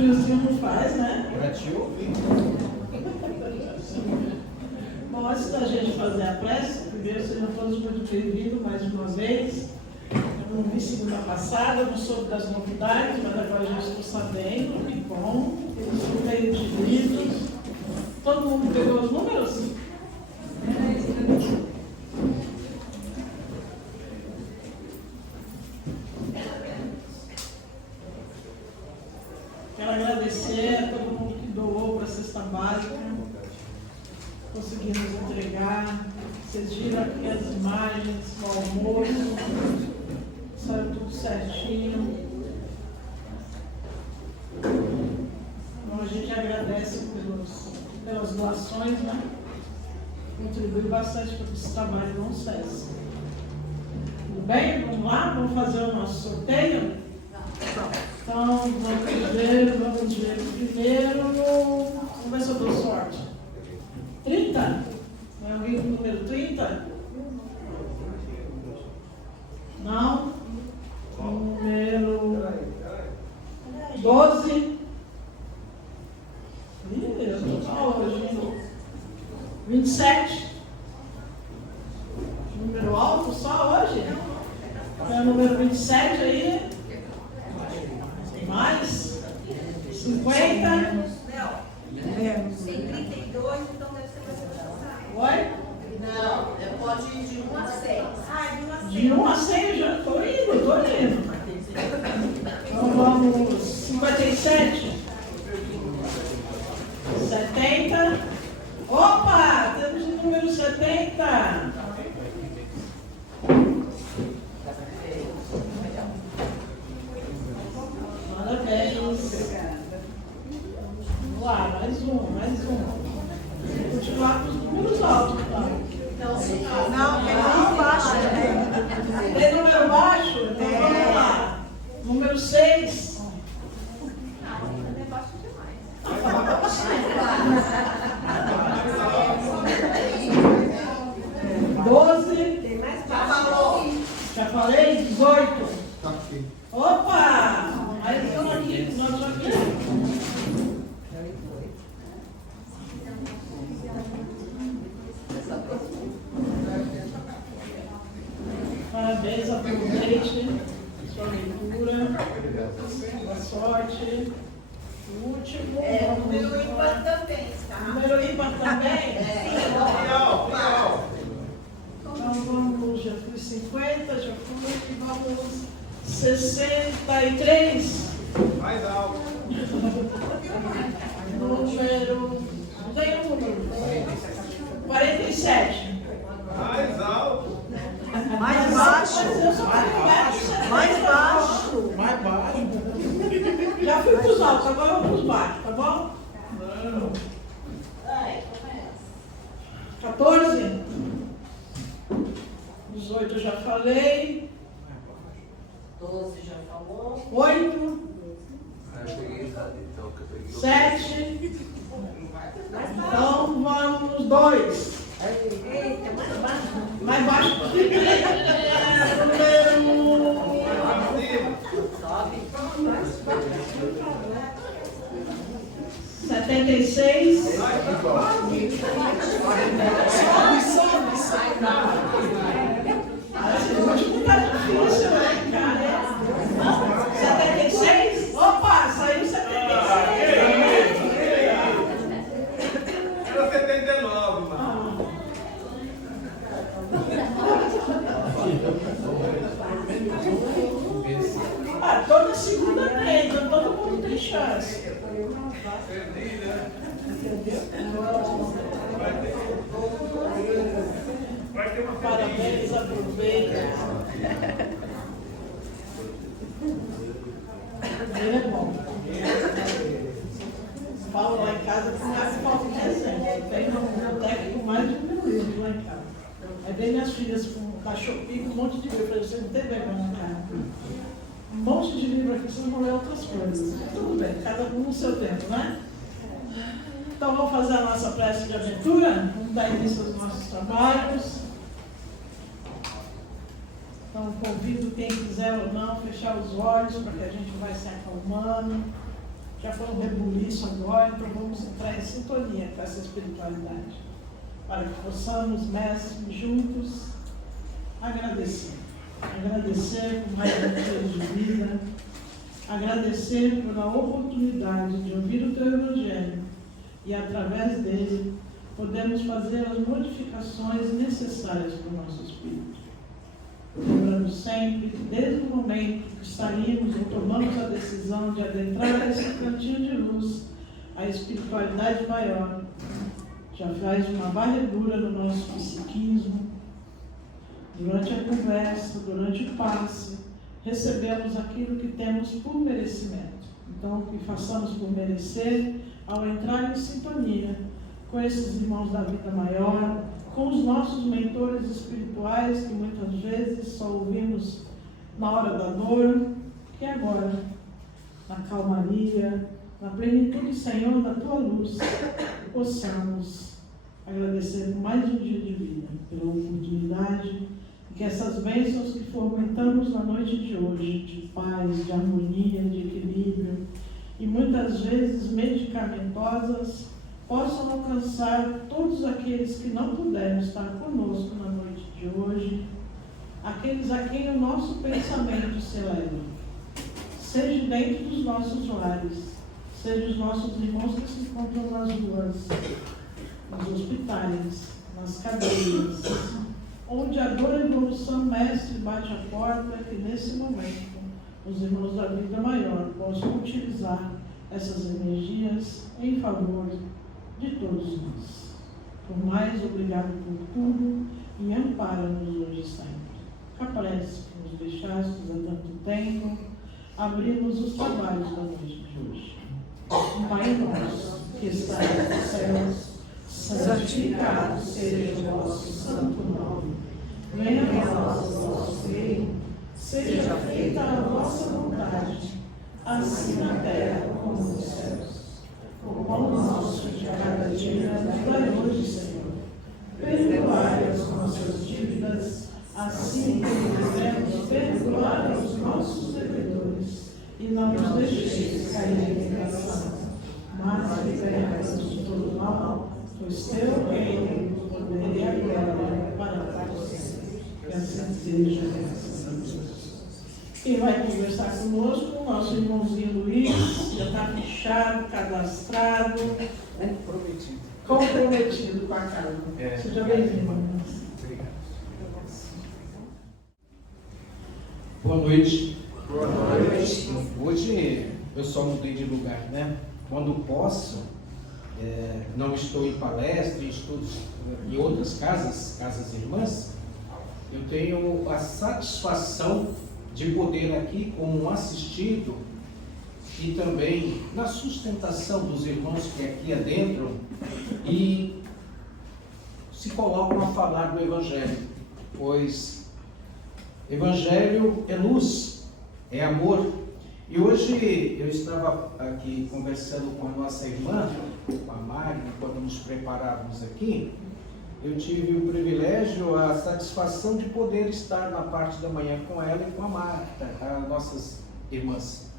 friozinho não faz, né? Já te ouvi. Bom, antes da gente fazer a prece, primeiro sejam todos muito bem-vindos mais uma vez. Eu não vi segunda passada, não soube das novidades, mas agora já estou sabendo, que bom. Estou meio de livros. Todo mundo pegou os números? Quero agradecer a todo mundo que doou para a cesta básica. Conseguimos entregar. Vocês viram aqui as imagens do almoço. Saiu tudo certinho. Então a gente agradece pelas doações, né? Contribui bastante para que esse trabalho não cesse. Tudo bem? Vamos lá? Vamos fazer o nosso sorteio? Então, vamos ver primeiro. Vamos ver se eu dou sorte. 30? Não é o livro número 30? Não? Número 12? Ih, eu estou só hoje. 27? Número alto só hoje? É o número 27 aí? Mais? 50? Não, tem 32, então deve ser mais. Oi? Não, pode ir de 1 a 6. Ah, de 1 a 6. De 1 a 6 já estou indo. Então vamos, 57? 70? Opa! Temos o número 70. Parabéns. Vamos lá, mais um. Vou continuar com os números altos, tá? Não, tem número baixo também. Tem número baixo? Então vamos lá. Número 6. Não, é baixo demais. 12. Tem mais baixo. Já falei? 18. Tá aqui. Opa! Aí estamos aqui, nós aqui. Parabéns, aproveite sua leitura, boa sorte. O último. Número ímpar também, tá? Número ímpar também? Então vamos, já fui 50, já fui, vamos 63. Mais alto. Número. Não tem número. 47. Mais alto. Mais baixo. Mas eu só fui baixo. Mais baixo. Mais baixo. Já fui para os altos, agora vamos para os baixos, tá bom? Não. 14. 18 eu já falei. 12 já falou. 8. 7. Então vamos 2. Eita, mais baixo. Mais baixo. Número. Sobe. 76. Sobe. Esse último tá difícil, né, cara? 76? Opa, saiu 76. Era 79, mano. Toda segunda tem, então todo mundo tem chance. Perdi, né? Vai ter uma Parabéns, aproveita. Ele é bom. Paulo lá em casa tem mais falta de desenho. Tem uma biblioteca com mais de 1.000 livros lá em casa. Aí vem minhas filhas com um cachorrinho com um monte de livro. Eu falei, você não tem vergonha, cara? Um monte de livro aqui, você não vai ler outras coisas. Tudo bem, cada um no seu tempo, né? Então vamos fazer a nossa prece de abertura, vamos dar início aos nossos trabalhos. Então convido quem quiser ou não fechar os olhos para que a gente vai se acalmando. Já foi um rebuliço agora, então vamos entrar em sintonia com essa espiritualidade, para que possamos, mestre, juntos agradecer. Agradecer por mais um dia de vida, agradecer pela oportunidade de ouvir o Teu Evangelho e, através dele, podemos fazer as modificações necessárias para o nosso espírito. Lembrando sempre que, desde o momento que saímos ou tomamos a decisão de adentrar esse cantinho de luz, a espiritualidade maior já faz uma varredura no nosso psiquismo. Durante a conversa, durante o passe, recebemos aquilo que temos por merecimento. Então, que façamos por merecer ao entrar em sintonia com esses irmãos da vida maior, com os nossos mentores espirituais, que muitas vezes só ouvimos na hora da dor, que agora, na calmaria, na plenitude, Senhor, da Tua luz, possamos agradecer por mais um dia de vida, pela oportunidade, e que essas bênçãos que fomentamos na noite de hoje, de paz, de harmonia, de equilíbrio, e muitas vezes medicamentosas, possam alcançar todos aqueles que não puderam estar conosco na noite de hoje, aqueles a quem o nosso pensamento se eleva, seja dentro dos nossos lares, seja os nossos irmãos que se encontram nas ruas, nos hospitais, nas cadeias, onde a dor e evolução mestre bate a porta, que nesse momento os irmãos da vida maior possam utilizar essas energias em favor de todos nós. Por mais, obrigado por tudo e ampara-nos hoje sempre. A prece que nos deixastes há tanto tempo, abrimos os trabalhos da noite de hoje. Pai nosso, que estás nos céus, santificado seja o vosso santo nome. Venha a nós o vosso reino, seja feita a vossa vontade, assim na terra como nos céus. O pão nosso de cada dia nos dai hoje, Senhor. Perdoai as nossas dívidas, assim como devemos perdoar aos nossos devedores. E não nos deixeis cair em tentação, mas livrai-nos de todo mal, pois teu reino, o poder e a glória para todos sempre. Que assim seja, graças a Deus. Quem vai conversar conosco, o nosso irmãozinho Luiz, já está fichado, cadastrado, comprometido com a casa. Seja bem-vindo. Obrigado. Boa noite. Boa noite. Hoje eu só mudei de lugar, né? Quando posso, não estou em palestra, estou em outras casas irmãs, eu tenho a satisfação de poder aqui como um assistido e também na sustentação dos irmãos que aqui adentram e se colocam a falar do Evangelho, pois Evangelho é luz, é amor. E hoje eu estava aqui conversando com a nossa irmã, com a Mari, quando nos preparávamos aqui, eu tive o privilégio, a satisfação de poder estar na parte da manhã com ela e com a Marta, as nossas irmãs.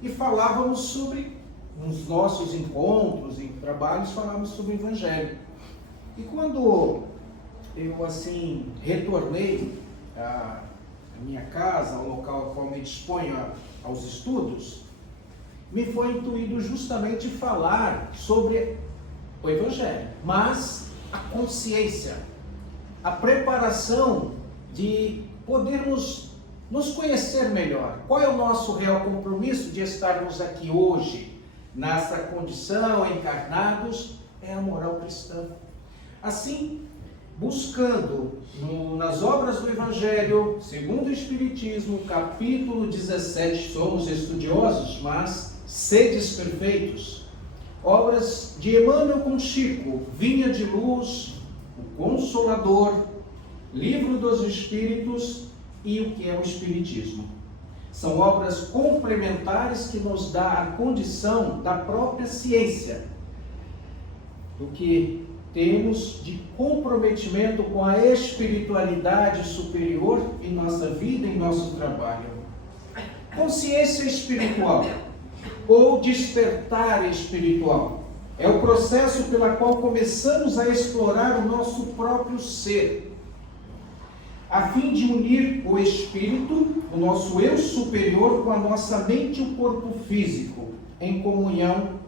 E falávamos sobre, nos nossos encontros e trabalhos, falávamos sobre o Evangelho. E quando eu, assim, retornei à minha casa, ao local ao qual me disponho aos estudos, me foi intuído justamente falar sobre o Evangelho, mas a consciência, a preparação de podermos nos conhecer melhor. Qual é o nosso real compromisso de estarmos aqui hoje, nessa condição, encarnados? É a moral cristã. Assim, buscando nas obras do Evangelho, segundo o Espiritismo, capítulo 17, somos estudiosos, mas sedes perfeitos. Obras de Emmanuel com Chico, Vinha de Luz, o Consolador, Livro dos Espíritos e o que é o Espiritismo. São obras complementares que nos dá a condição da própria ciência, do que temos de comprometimento com a espiritualidade superior em nossa vida, em nosso trabalho. Consciência espiritual. ou despertar espiritual. É o processo pelo qual começamos a explorar o nosso próprio ser, a fim de unir o espírito, o nosso eu superior, com a nossa mente e o corpo físico, em comunhão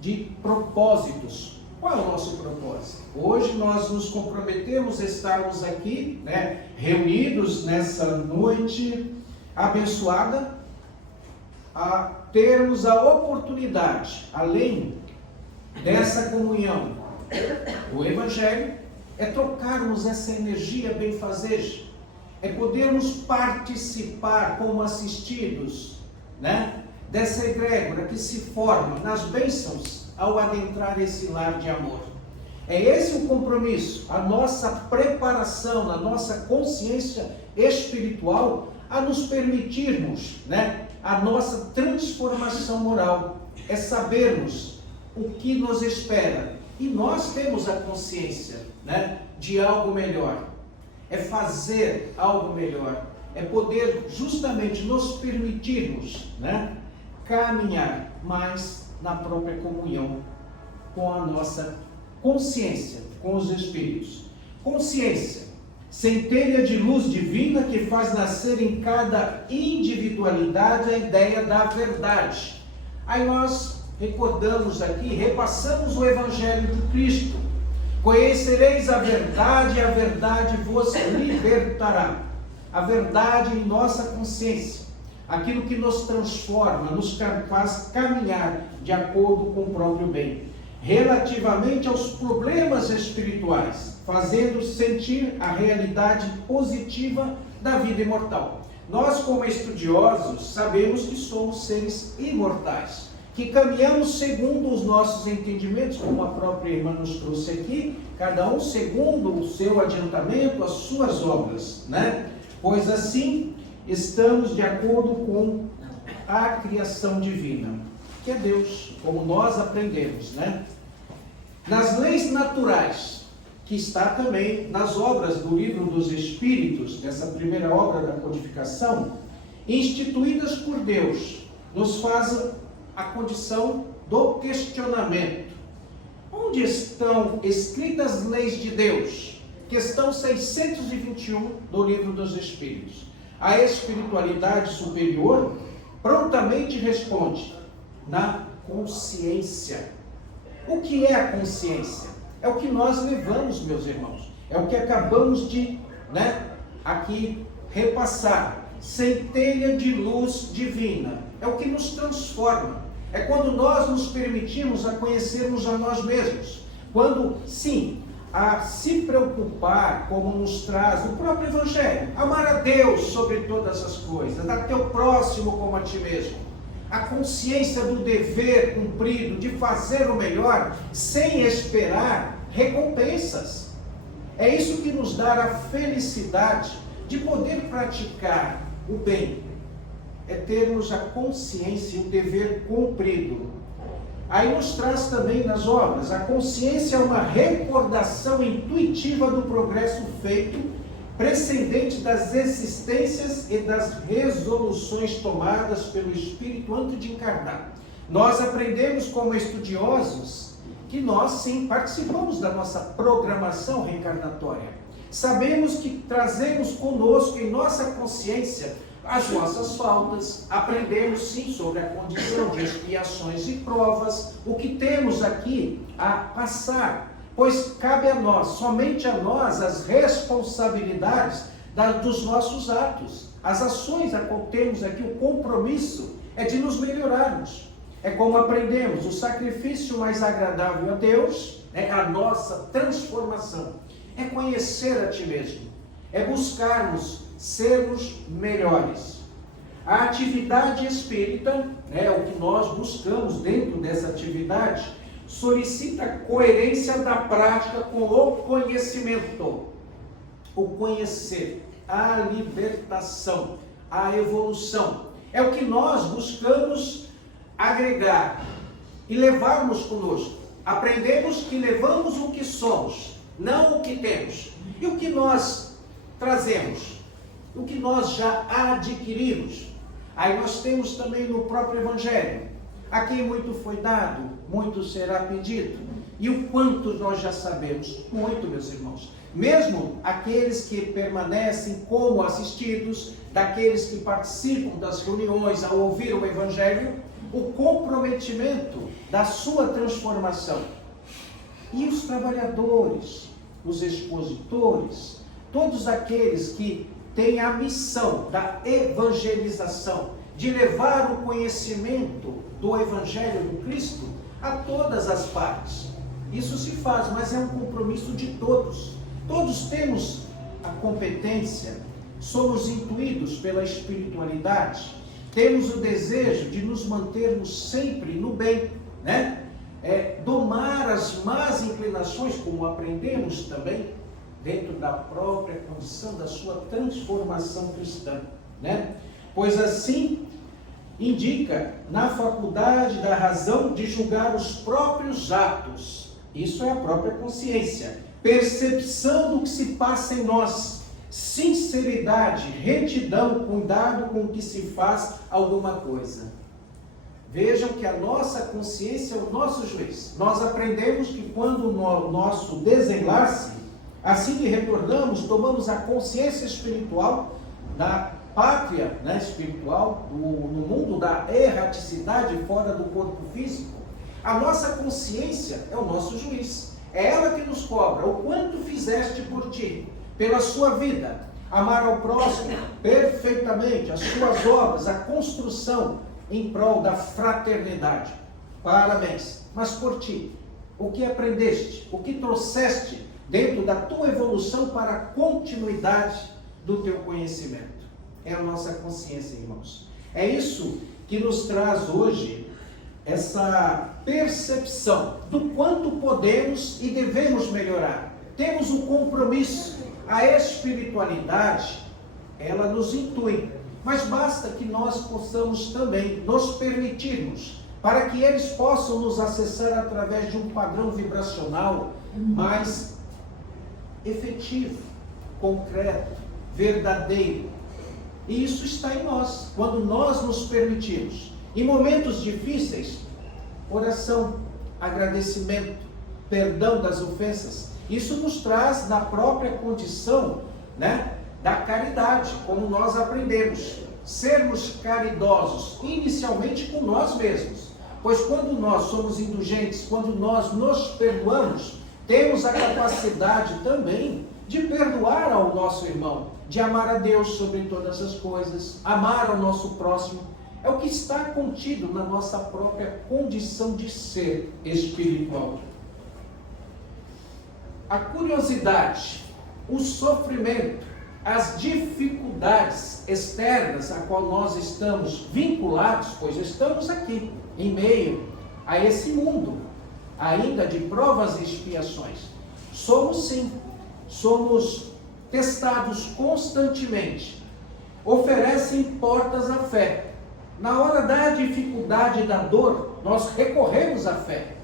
de propósitos. Qual é o nosso propósito? Hoje nós nos comprometemos a estarmos aqui, reunidos nessa noite abençoada, a termos a oportunidade, além dessa comunhão, o Evangelho, é trocarmos essa energia benfazeja, é podermos participar como assistidos, dessa egrégora que se forma nas bênçãos ao adentrar esse lar de amor. É esse o compromisso, a nossa preparação, a nossa consciência espiritual, a nos permitirmos, a nossa transformação moral, é sabermos o que nos espera. E nós temos a consciência, de algo melhor. É fazer algo melhor. É poder justamente nos permitirmos, caminhar mais na própria comunhão com a nossa consciência, com os Espíritos. Consciência, centelha de luz divina que faz nascer em cada individualidade a ideia da verdade. Aí nós recordamos aqui, repassamos o Evangelho de Cristo. Conhecereis a verdade e a verdade vos libertará. A verdade em nossa consciência, aquilo que nos transforma, nos faz caminhar de acordo com o próprio bem, relativamente aos problemas espirituais, fazendo sentir a realidade positiva da vida imortal. Nós, como estudiosos, sabemos que somos seres imortais, que caminhamos segundo os nossos entendimentos, como a própria irmã nos trouxe aqui, cada um segundo o seu adiantamento, as suas obras, Pois assim, estamos de acordo com a criação divina, que é Deus, como nós aprendemos, Nas leis naturais, que está também nas obras do Livro dos Espíritos, dessa primeira obra da codificação, instituídas por Deus, nos faz a condição do questionamento. Onde estão escritas as leis de Deus? Questão 621 do Livro dos Espíritos. A espiritualidade superior prontamente responde: na consciência. O que é a consciência? É o que nós levamos, meus irmãos. É o que acabamos de, aqui repassar. Centelha de luz divina. É o que nos transforma. É quando nós nos permitimos a conhecermos a nós mesmos. Quando, sim, a se preocupar, como nos traz o próprio Evangelho, amar a Deus sobre todas as coisas, a teu próximo como a ti mesmo, a consciência do dever cumprido, de fazer o melhor, sem esperar recompensas. É isso que nos dá a felicidade de poder praticar o bem, é termos a consciência e o dever cumprido. Aí nos traz também nas obras, a consciência é uma recordação intuitiva do progresso feito, precedente das existências e das resoluções tomadas pelo Espírito antes de encarnar. Nós aprendemos como estudiosos que nós sim participamos da nossa programação reencarnatória. Sabemos que trazemos conosco em nossa consciência as nossas faltas, aprendemos sim sobre a condição de expiações e provas, o que temos aqui a passar, pois cabe a nós, somente a nós, as responsabilidades dos nossos atos, as ações a qual temos aqui, o compromisso é de nos melhorarmos. É como aprendemos, o sacrifício mais agradável a Deus é a nossa transformação, é conhecer a ti mesmo, é buscarmos sermos melhores. A atividade espírita, o que nós buscamos dentro dessa atividade, solicita a coerência da prática com o conhecimento. O conhecer, a libertação, a evolução. É o que nós buscamos agregar e levarmos conosco. Aprendemos que levamos o que somos, não o que temos. E o que nós trazemos? O que nós já adquirimos. Aí nós temos também no próprio Evangelho A quem muito foi dado, muito será pedido. E o quanto nós já sabemos? Muito, meus irmãos. Mesmo aqueles que permanecem como assistidos, daqueles que participam das reuniões ao ouvir o Evangelho, o comprometimento da sua transformação. E os trabalhadores, os expositores, todos aqueles que têm a missão da evangelização, de levar o conhecimento do Evangelho do Cristo a todas as partes. Isso se faz, mas é um compromisso de todos. Todos temos a competência, somos intuídos pela espiritualidade, temos o desejo de nos mantermos sempre no bem, né? Domar as más inclinações, como aprendemos também, dentro da própria condição da sua transformação cristã, né? Pois assim indica na faculdade da razão de julgar os próprios atos. Isso é a própria consciência. Percepção do que se passa em nós. Sinceridade, retidão, cuidado com o que se faz alguma coisa. Vejam que a nossa consciência é o nosso juiz. Nós aprendemos que quando o nosso desenlace, assim que retornamos, tomamos a consciência espiritual da pátria, né, espiritual, no mundo da erraticidade fora do corpo físico. A nossa consciência é o nosso juiz. É ela que nos cobra o quanto fizeste por ti, pela sua vida, amar ao próximo perfeitamente, as suas obras, a construção em prol da fraternidade. Parabéns. Mas por ti, o que aprendeste, o que trouxeste dentro da tua evolução para a continuidade do teu conhecimento? É a nossa consciência, irmãos. É isso que nos traz hoje essa percepção do quanto podemos e devemos melhorar. Temos um compromisso. A espiritualidade, ela nos intui, mas basta que nós possamos também nos permitirmos, para que eles possam nos acessar através de um padrão vibracional mais efetivo, concreto, verdadeiro. E isso está em nós, quando nós nos permitimos. Em momentos difíceis, oração, agradecimento, perdão das ofensas, isso nos traz na própria condição, né, da caridade, como nós aprendemos. Sermos caridosos, inicialmente com nós mesmos. Pois quando nós somos indulgentes, quando nós nos perdoamos, temos a capacidade também de perdoar ao nosso irmão, de amar a Deus sobre todas as coisas, amar ao nosso próximo. É o que está contido na nossa própria condição de ser espiritual. A curiosidade, o sofrimento, as dificuldades externas a qual nós estamos vinculados, pois estamos aqui, em meio a esse mundo, ainda de provas e expiações. Somos testados constantemente, oferecem portas à fé. Na hora da dificuldade e da dor, nós recorremos à fé,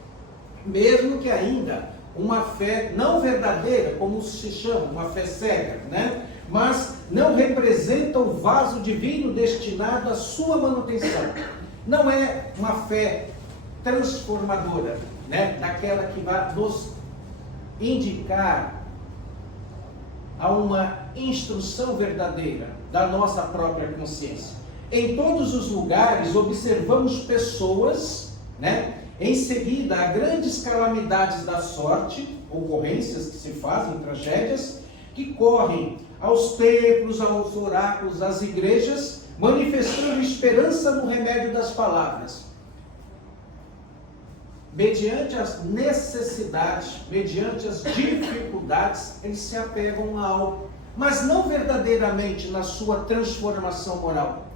mesmo que ainda uma fé não verdadeira, como se chama, uma fé cega, né? Mas não representa o vaso divino destinado à sua manutenção. Não é uma fé transformadora, né? Daquela que vai nos indicar a uma instrução verdadeira da nossa própria consciência. Em todos os lugares observamos pessoas, né? Em seguida a grandes calamidades da sorte, ocorrências que se fazem, tragédias, que correm aos templos, aos oráculos, às igrejas, manifestando esperança no remédio das palavras. Mediante as necessidades, mediante as dificuldades, eles se apegam a algo, mas não verdadeiramente na sua transformação moral.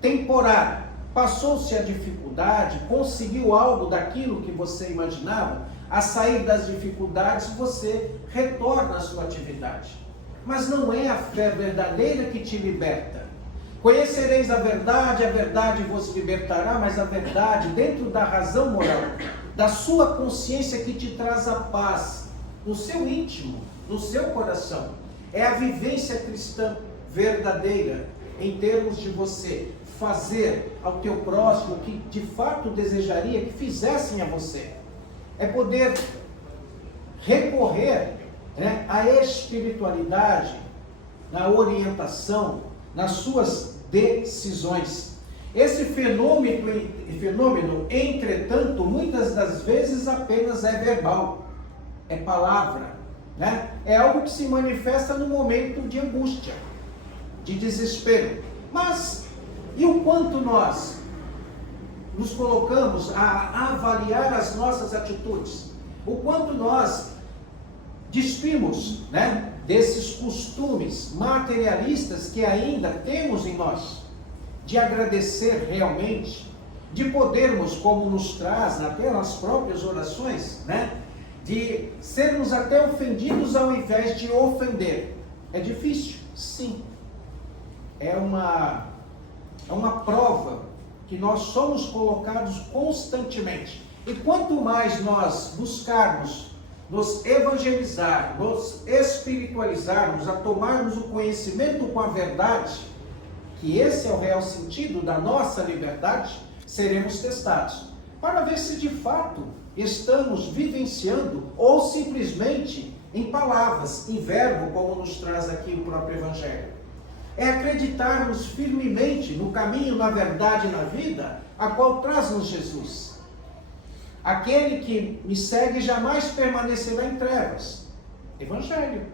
Temporária, passou-se a dificuldade, conseguiu algo daquilo que você imaginava, a sair das dificuldades você retorna à sua atividade. Mas não é a fé verdadeira que te liberta. Conhecereis a verdade vos libertará, mas a verdade dentro da razão moral, da sua consciência que te traz a paz, no seu íntimo, no seu coração. É a vivência cristã verdadeira, em termos de você fazer ao teu próximo o que de fato desejaria que fizessem a você. É poder recorrer, né, à espiritualidade, na orientação, nas suas decisões. Esse fenômeno, entretanto, muitas das vezes apenas é verbal, é palavra, né? É algo que se manifesta no momento de angústia, de desespero. Mas, e o quanto nós nos colocamos a avaliar as nossas atitudes? O quanto nós despimos, né, desses costumes materialistas que ainda temos em nós, de agradecer realmente, de podermos, como nos traz até nas próprias orações, né, de sermos até ofendidos ao invés de ofender. É difícil? Sim. É uma prova que nós somos colocados constantemente. E quanto mais nós buscarmos nos evangelizar, nos espiritualizarmos, a tomarmos o conhecimento com a verdade, que esse é o real sentido da nossa liberdade, seremos testados, para ver se de fato estamos vivenciando ou simplesmente em palavras, em verbo, como nos traz aqui o próprio Evangelho. É acreditarmos firmemente no caminho, na verdade e na vida, a qual traz-nos Jesus. Aquele que me segue jamais permanecerá em trevas. Evangelho.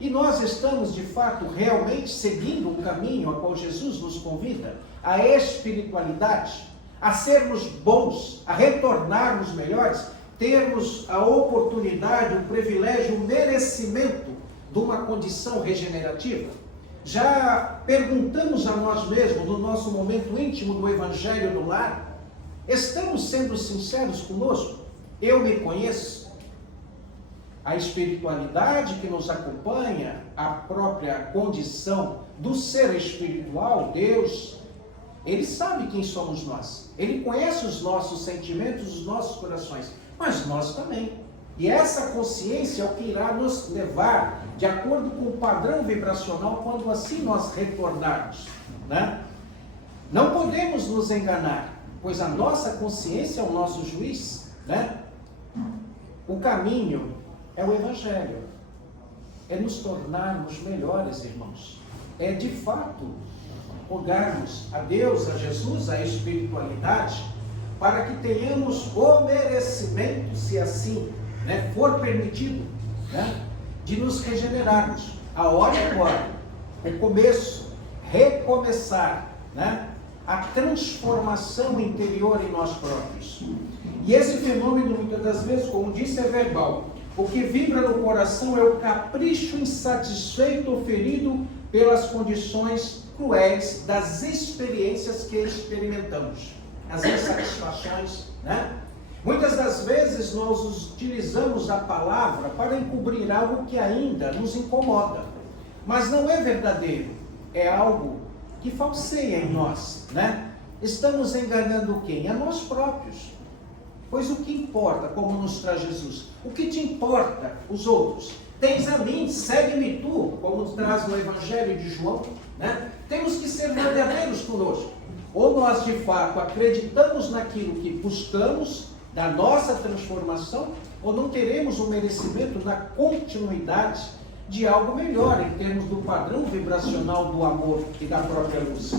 E nós estamos, de fato, realmente seguindo o caminho a qual Jesus nos convida, a espiritualidade, a sermos bons, a retornarmos melhores, termos a oportunidade, o privilégio, o merecimento de uma condição regenerativa. Já perguntamos a nós mesmos, no nosso momento íntimo do Evangelho no lar, estamos sendo sinceros conosco? Eu me conheço? A espiritualidade que nos acompanha, a própria condição do ser espiritual, Deus, Ele sabe quem somos nós. Ele conhece os nossos sentimentos, os nossos corações, mas nós também. E essa consciência é o que irá nos levar de acordo com o padrão vibracional quando assim nós retornarmos, né? Não podemos nos enganar, pois a nossa consciência é o nosso juiz, né? O caminho é o Evangelho, é nos tornarmos melhores, irmãos. É de fato rogarmos a Deus, a Jesus, a espiritualidade, para que tenhamos o merecimento, se assim, né, for permitido, né, de nos regenerarmos. A hora é agora, o começo, recomeçar, né, a transformação interior em nós próprios. E esse fenômeno, muitas das vezes, como disse, é verbal. O que vibra no coração é o capricho insatisfeito ou ferido pelas condições cruéis das experiências que experimentamos. As insatisfações, né? Muitas das vezes nós utilizamos a palavra para encobrir algo que ainda nos incomoda, mas não é verdadeiro, é algo que falseia em nós, né? Estamos enganando quem? A nós próprios. Pois o que importa, como nos traz Jesus? O que te importa? Os outros. Tens a mim, segue-me tu, como nos traz no Evangelho de João, né? Temos que ser verdadeiros conosco. Ou nós de fato acreditamos naquilo que buscamos, da nossa transformação, ou não teremos o merecimento na continuidade de algo melhor, em termos do padrão vibracional do amor e da própria luz.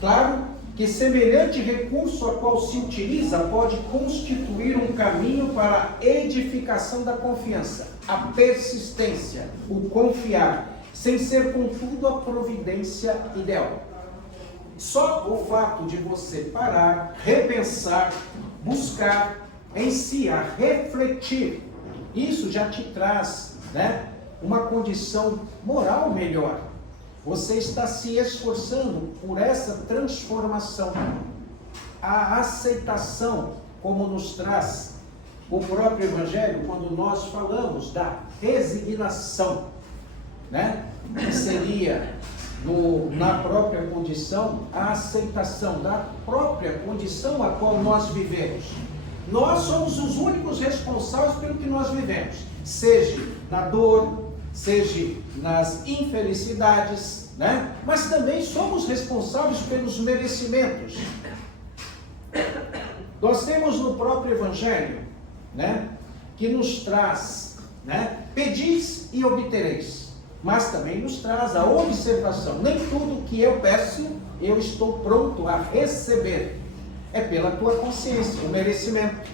Claro que semelhante recurso a qual se utiliza pode constituir um caminho para a edificação da confiança, a persistência, o confiar, sem ser contudo a providência ideal. Só o fato de você parar, repensar, buscar em si, a refletir, isso já te traz, né, uma condição moral melhor. Você está se esforçando por essa transformação, a aceitação, como nos traz o próprio Evangelho, quando nós falamos da resignação, né? Que seria, na própria condição, a aceitação da própria condição a qual nós vivemos. Nós somos os únicos responsáveis pelo que nós vivemos, seja na dor, seja nas infelicidades, né? Mas também somos responsáveis pelos merecimentos. Nós temos no próprio Evangelho, né, que nos traz, né, pedis e obtereis, mas também nos traz a observação. Nem tudo que eu peço, eu estou pronto a receber. É pela tua consciência, o merecimento.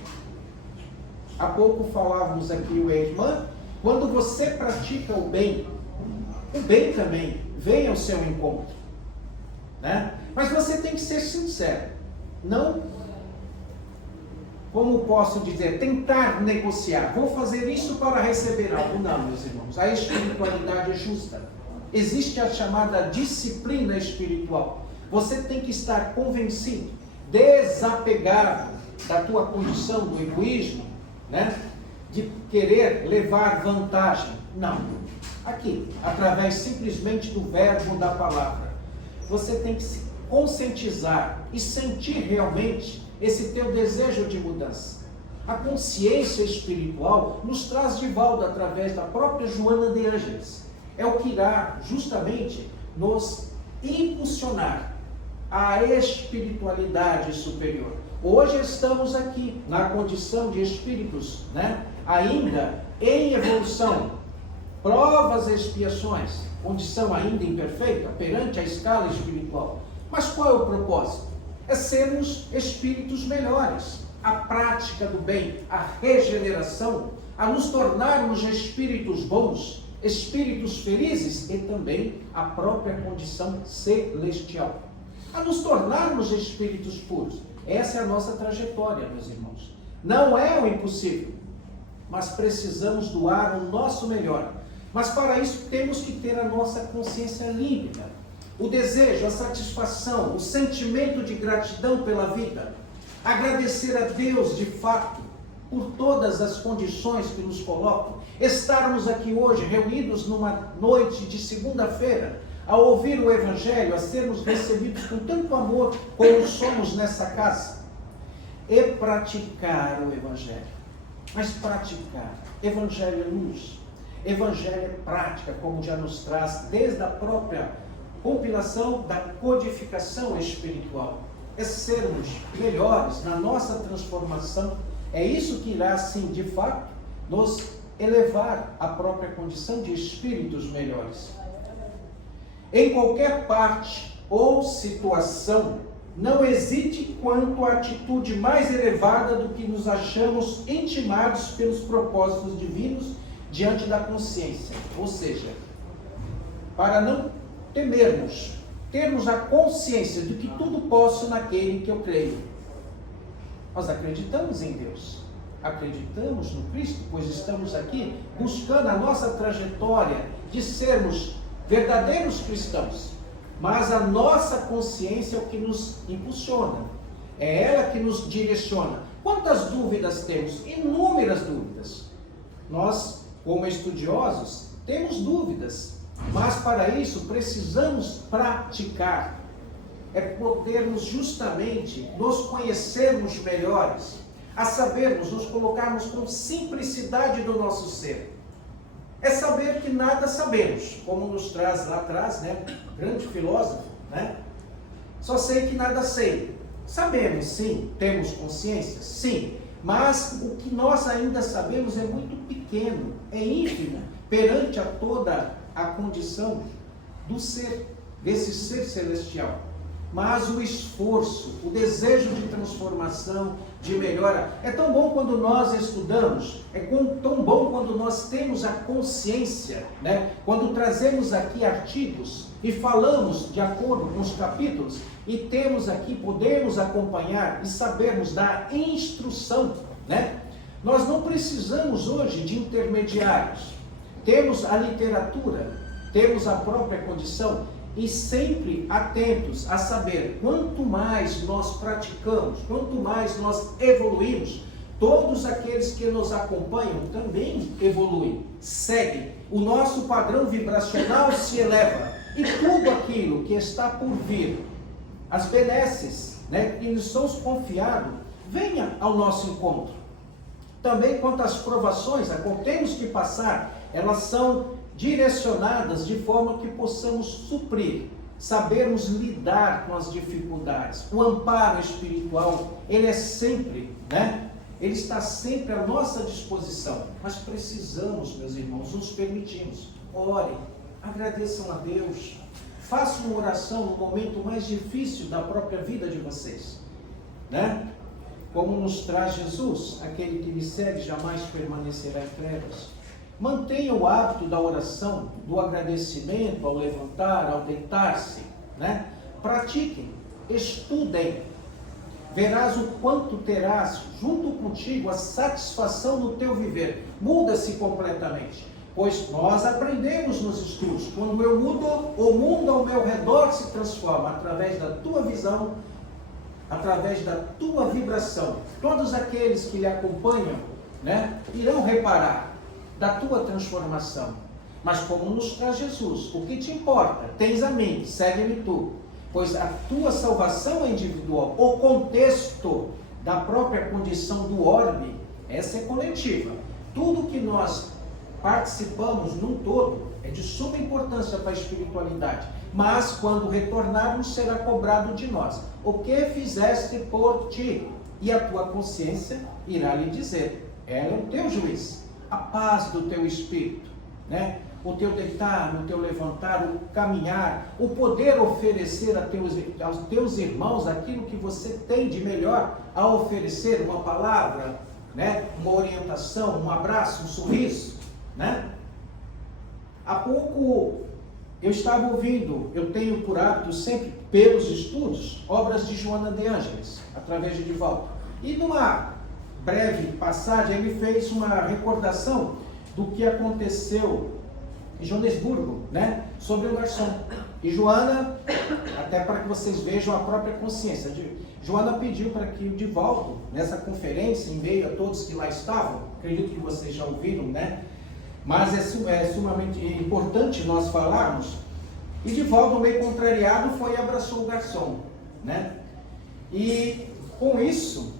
Há pouco falávamos aqui, o irmã, quando você pratica o bem também vem ao seu encontro, né? Mas você tem que ser sincero, não, como posso dizer, tentar negociar, vou fazer isso para receber algo. Não, meus irmãos, a espiritualidade é justa. Existe a chamada disciplina espiritual. Você tem que estar convencido, desapegado da tua condição do egoísmo, né? De querer levar vantagem. Não. Aqui, através simplesmente do verbo da palavra, você tem que se conscientizar e sentir realmente esse teu desejo de mudança. A consciência espiritual nos traz de volta através da própria Joana de Ângeles. É o que irá justamente nos impulsionar à espiritualidade superior. Hoje estamos aqui na condição de espíritos, né, ainda em evolução, provas e expiações, condição ainda imperfeita perante a escala espiritual. Mas qual é o propósito? É sermos espíritos melhores, a prática do bem, a regeneração, a nos tornarmos espíritos bons, espíritos felizes e também a própria condição celestial, a nos tornarmos espíritos puros. Essa é a nossa trajetória, meus irmãos. Não é o impossível, mas precisamos doar o nosso melhor. Mas para isso temos que ter a nossa consciência límpida, o desejo, a satisfação, o sentimento de gratidão pela vida, agradecer a Deus de fato por todas as condições que nos colocam, estarmos aqui hoje reunidos numa noite de segunda-feira, a ouvir o Evangelho, a sermos recebidos com tanto amor como somos nessa casa, e praticar o Evangelho. Mas praticar, Evangelho é luz, Evangelho é prática, como já nos traz desde a própria compilação da codificação espiritual. É sermos melhores na nossa transformação. É isso que irá, sim, de fato, nos elevar à própria condição de espíritos melhores. Em qualquer parte ou situação, não hesite quanto à atitude mais elevada do que nos achamos intimados pelos propósitos divinos diante da consciência. Ou seja, para não temermos, termos a consciência de que tudo posso naquele que eu creio. Nós acreditamos em Deus, acreditamos no Cristo, pois estamos aqui buscando a nossa trajetória de sermos verdadeiros cristãos. Mas a nossa consciência é o que nos impulsiona, é ela que nos direciona. Quantas dúvidas temos? Inúmeras dúvidas. Nós, como estudiosos, temos dúvidas. Mas para isso precisamos praticar, é podermos justamente nos conhecermos melhores, a sabermos, nos colocarmos com simplicidade do nosso ser. É saber que nada sabemos, como nos traz lá atrás, né, grande filósofo, né? Só sei que nada sei. Sabemos, sim, temos consciência, sim, mas o que nós ainda sabemos é muito pequeno, é ínfimo, perante a toda a condição do ser, desse ser celestial. Mas o esforço, o desejo de transformação, de melhora, é tão bom quando nós estudamos, tão bom quando nós temos a consciência, né? Quando trazemos aqui artigos e falamos de acordo com os capítulos, e temos aqui, podemos acompanhar e sabermos da instrução, né? Nós não precisamos hoje de intermediários. Temos a literatura, temos a própria condição, e sempre atentos a saber, quanto mais nós praticamos, quanto mais nós evoluímos, todos aqueles que nos acompanham também evoluem, seguem, o nosso padrão vibracional se eleva, e tudo aquilo que está por vir, as benesses, né, que nos são confiados, venha ao nosso encontro. Também quanto às provações, a qual temos que passar, elas são direcionadas de forma que possamos suprir, sabermos lidar com as dificuldades. O amparo espiritual, ele é sempre, ele está sempre à nossa disposição. Mas precisamos, meus irmãos, nos permitirmos. Orem, agradeçam a Deus, façam uma oração no momento mais difícil da própria vida de vocês, Como nos traz Jesus, aquele que me segue jamais permanecerá em trevas. Mantenha o hábito da oração, do agradecimento ao levantar, ao deitar-se, Pratiquem, estudem. Verás o quanto terás junto contigo a satisfação no teu viver. Muda-se completamente. Pois nós aprendemos nos estudos, quando eu mudo, o mundo ao meu redor se transforma através da tua visão, através da tua vibração. Todos aqueles que lhe acompanham, irão reparar da tua transformação. Mas como nos traz Jesus, o que te importa? Tens a mim, segue-me tu. Pois a tua salvação é individual. O contexto da própria condição do orbe, essa é coletiva. Tudo que nós participamos num todo é de suma importância para a espiritualidade. Mas quando retornarmos será cobrado de nós. O que fizeste por ti? E a tua consciência irá lhe dizer. Ela é o teu juiz. A paz do teu espírito, O teu deitar, o teu levantar, o caminhar, o poder oferecer aos teus irmãos aquilo que você tem de melhor a oferecer, uma palavra, uma orientação, um abraço, um sorriso, Há pouco eu estava ouvindo, eu tenho por hábito sempre, pelos estudos, obras de Joana de Ângeles, através de Divaldo. E numa breve passagem, ele fez uma recordação do que aconteceu em Joanesburgo, sobre o garçom. E Joana, até para que vocês vejam a própria consciência, Joana pediu para que o Divaldo, nessa conferência, em meio a todos que lá estavam, acredito que vocês já ouviram, mas é sumamente importante nós falarmos. E Divaldo, meio contrariado, foi e abraçou o garçom, E com isso,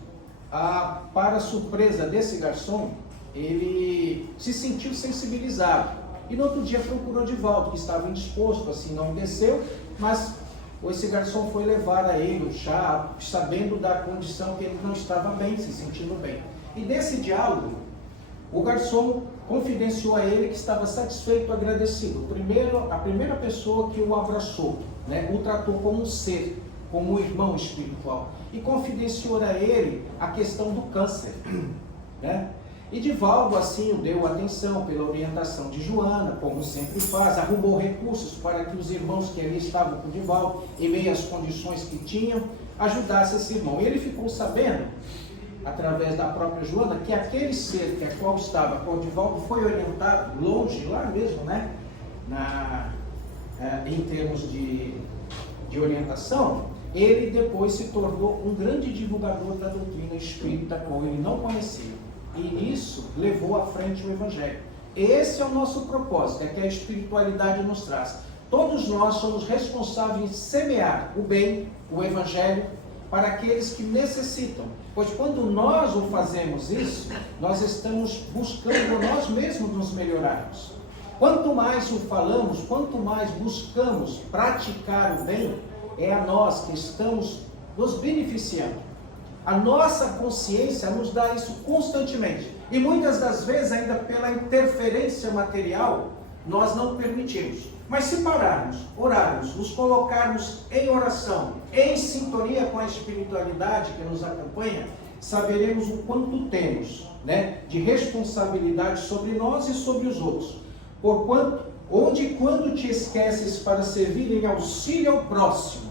para a surpresa desse garçom, ele se sentiu sensibilizado. E no outro dia procurou Divaldo, que estava indisposto, assim, não desceu, mas esse garçom foi levar a ele o chá, sabendo da condição que ele não estava bem, se sentindo bem. E nesse diálogo, o garçom confidenciou a ele que estava satisfeito, agradecido. A primeira pessoa que o abraçou, o tratou como um ser, como um irmão espiritual. E confidenciou a ele a questão do câncer, E Divaldo assim o deu atenção pela orientação de Joana, como sempre faz, arrumou recursos para que os irmãos que ali estavam com Divaldo, em meio às condições que tinham, ajudassem esse irmão. E ele ficou sabendo, através da própria Joana, que aquele ser que a qual estava com Divaldo foi orientado longe, lá mesmo, em termos de orientação. Ele depois se tornou um grande divulgador da doutrina espírita, qual ele não conhecia. E nisso levou à frente o Evangelho. Esse é o nosso propósito, é que a espiritualidade nos traz. Todos nós somos responsáveis em semear o bem, o Evangelho, para aqueles que necessitam. Pois quando nós o fazemos isso, nós estamos buscando nós mesmos nos melhorarmos. Quanto mais o falamos, quanto mais buscamos praticar o bem, é a nós que estamos nos beneficiando. A nossa consciência nos dá isso constantemente. E muitas das vezes, ainda pela interferência material, nós não permitimos. Mas se pararmos, orarmos, nos colocarmos em oração, em sintonia com a espiritualidade que nos acompanha, saberemos o quanto temos, de responsabilidade sobre nós e sobre os outros. Porquanto, onde e quando te esqueces para servir em auxílio ao próximo,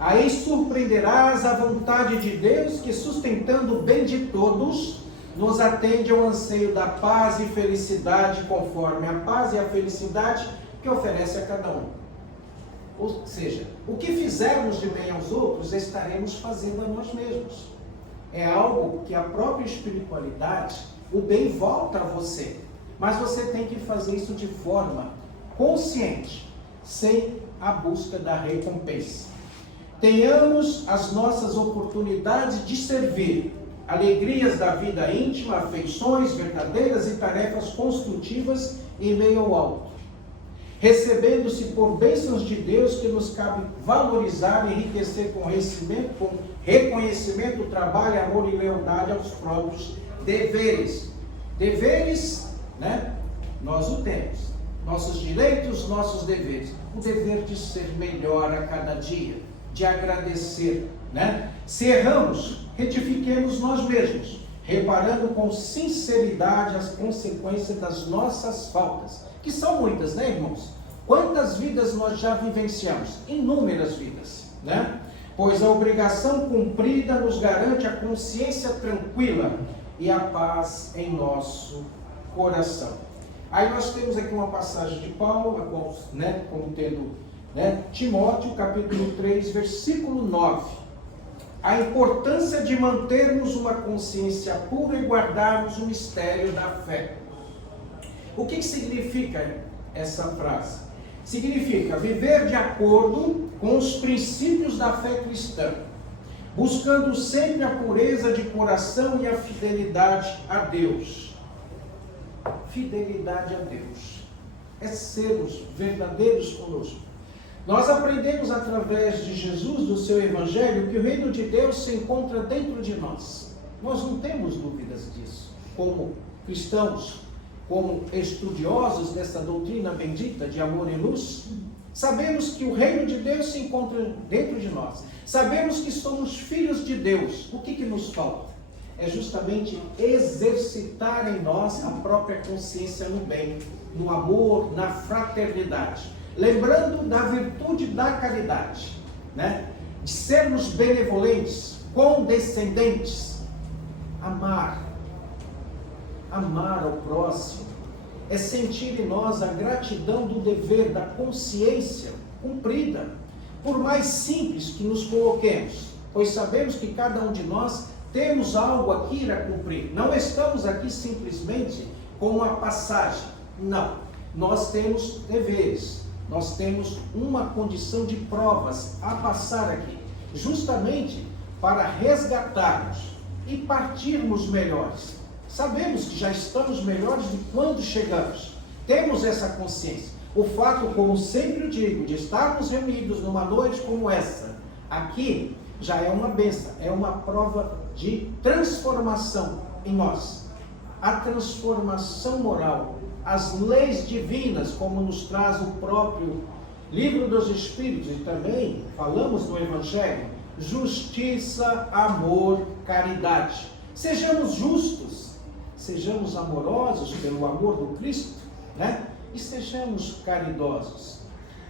aí surpreenderás a vontade de Deus que, sustentando o bem de todos, nos atende ao anseio da paz e felicidade, conforme a paz e a felicidade que oferece a cada um. Ou seja, o que fizermos de bem aos outros, estaremos fazendo a nós mesmos. É algo que a própria espiritualidade, o bem volta a você. Mas você tem que fazer isso de forma consciente, sem a busca da recompensa. Tenhamos as nossas oportunidades de servir, alegrias da vida íntima, afeições verdadeiras e tarefas construtivas em meio ao alto. recebendo-se por bênçãos de Deus que nos cabe valorizar e enriquecer com reconhecimento, trabalho, amor e lealdade aos próprios deveres. Deveres, né? Nós o temos. Nossos direitos, nossos deveres. O dever de ser melhor a cada dia, de agradecer, né? Se erramos, retifiquemos nós mesmos, reparando com sinceridade as consequências das nossas faltas, que são muitas, né, irmãos? Quantas vidas nós já vivenciamos? Inúmeras vidas, né? Pois a obrigação cumprida nos garante a consciência tranquila e a paz em nosso coração. Aí nós temos aqui uma passagem de Paulo, né, como tendo, né, Timóteo, capítulo 3, versículo 9. A importância de mantermos uma consciência pura e guardarmos o mistério da fé. O que significa essa frase? Significa viver de acordo com os princípios da fé cristã, buscando sempre a pureza de coração e a fidelidade a Deus. Fidelidade a Deus é sermos verdadeiros conosco. Nós aprendemos através de Jesus, do seu Evangelho, que o reino de Deus se encontra dentro de nós. Nós não temos dúvidas disso. Como cristãos, como estudiosos dessa doutrina bendita de amor e luz, sabemos que o reino de Deus se encontra dentro de nós. Sabemos que somos filhos de Deus. O que nos falta? É justamente exercitar em nós a própria consciência no bem, no amor, na fraternidade. Lembrando da virtude da caridade, né? De sermos benevolentes, condescendentes, amar ao próximo, é sentir em nós a gratidão do dever, da consciência cumprida, por mais simples que nos coloquemos, pois sabemos que cada um de nós temos algo aqui a cumprir. Não estamos aqui simplesmente com uma passagem, não, nós temos deveres. Nós temos uma condição de provas a passar aqui, justamente para resgatarmos e partirmos melhores. Sabemos que já estamos melhores de quando chegamos. Temos essa consciência. O fato, como sempre eu digo, de estarmos reunidos numa noite como essa, aqui, já é uma bênção, é uma prova de transformação em nós. A transformação moral, as leis divinas, como nos traz o próprio Livro dos Espíritos, e também falamos no Evangelho, justiça, amor, caridade. Sejamos justos, sejamos amorosos pelo amor do Cristo, né? E sejamos caridosos,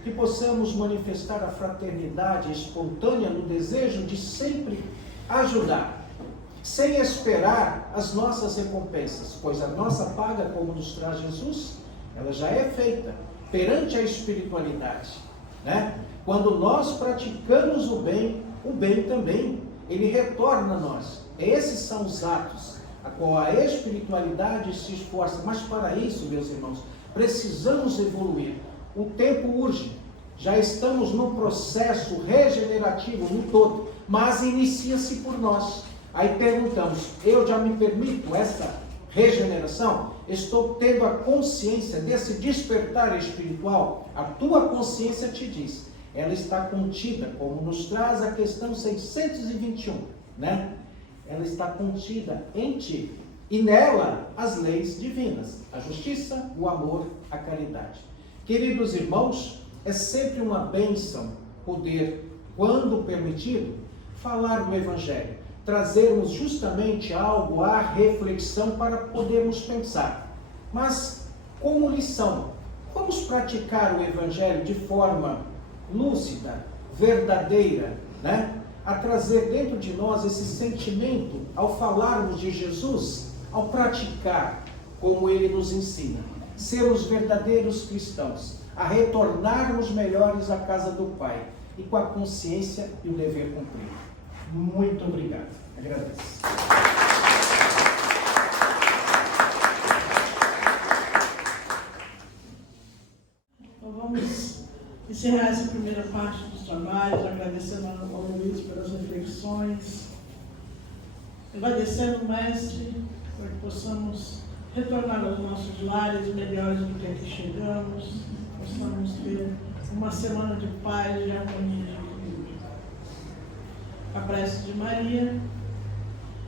que possamos manifestar a fraternidade espontânea no desejo de sempre ajudar, sem esperar as nossas recompensas, pois a nossa paga, como nos traz Jesus, ela já é feita perante a espiritualidade, né? Quando nós praticamos o bem também, ele retorna a nós. Esses são os atos a qual a espiritualidade se esforça, mas para isso, meus irmãos, precisamos evoluir. O tempo urge, já estamos num processo regenerativo no todo, mas inicia-se por nós. Aí perguntamos, eu já me permito essa regeneração? Estou tendo a consciência desse despertar espiritual? A tua consciência te diz, ela está contida, como nos traz a questão 621, né? Ela está contida em ti, e nela as leis divinas, a justiça, o amor, a caridade. Queridos irmãos, é sempre uma bênção poder, quando permitido, falar do Evangelho, trazermos justamente algo à reflexão para podermos pensar. Mas, como lição, vamos praticar o Evangelho de forma lúcida, verdadeira, né? A trazer dentro de nós esse sentimento, ao falarmos de Jesus, ao praticar como Ele nos ensina, sermos verdadeiros cristãos, a retornarmos melhores à casa do Pai, e com a consciência e o dever cumprido. Muito obrigado. Agradeço. Então vamos encerrar essa primeira parte dos trabalhos, agradecendo ao Luiz pelas reflexões, agradecendo o Mestre, para que possamos retornar aos nossos lares melhores do que aqui chegamos, possamos ter uma semana de paz, de harmonia, de equilíbrio. A prece de Maria.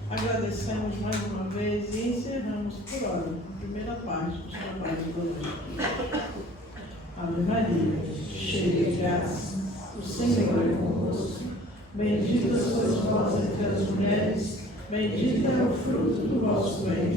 Agradecemos mais uma vez e encerramos por hora a primeira parte dos trabalhos do hoje. Ave Maria, cheia de graça, o Senhor é convosco. Bendita sois vós entre as mulheres, bendito é o fruto do vosso ventre.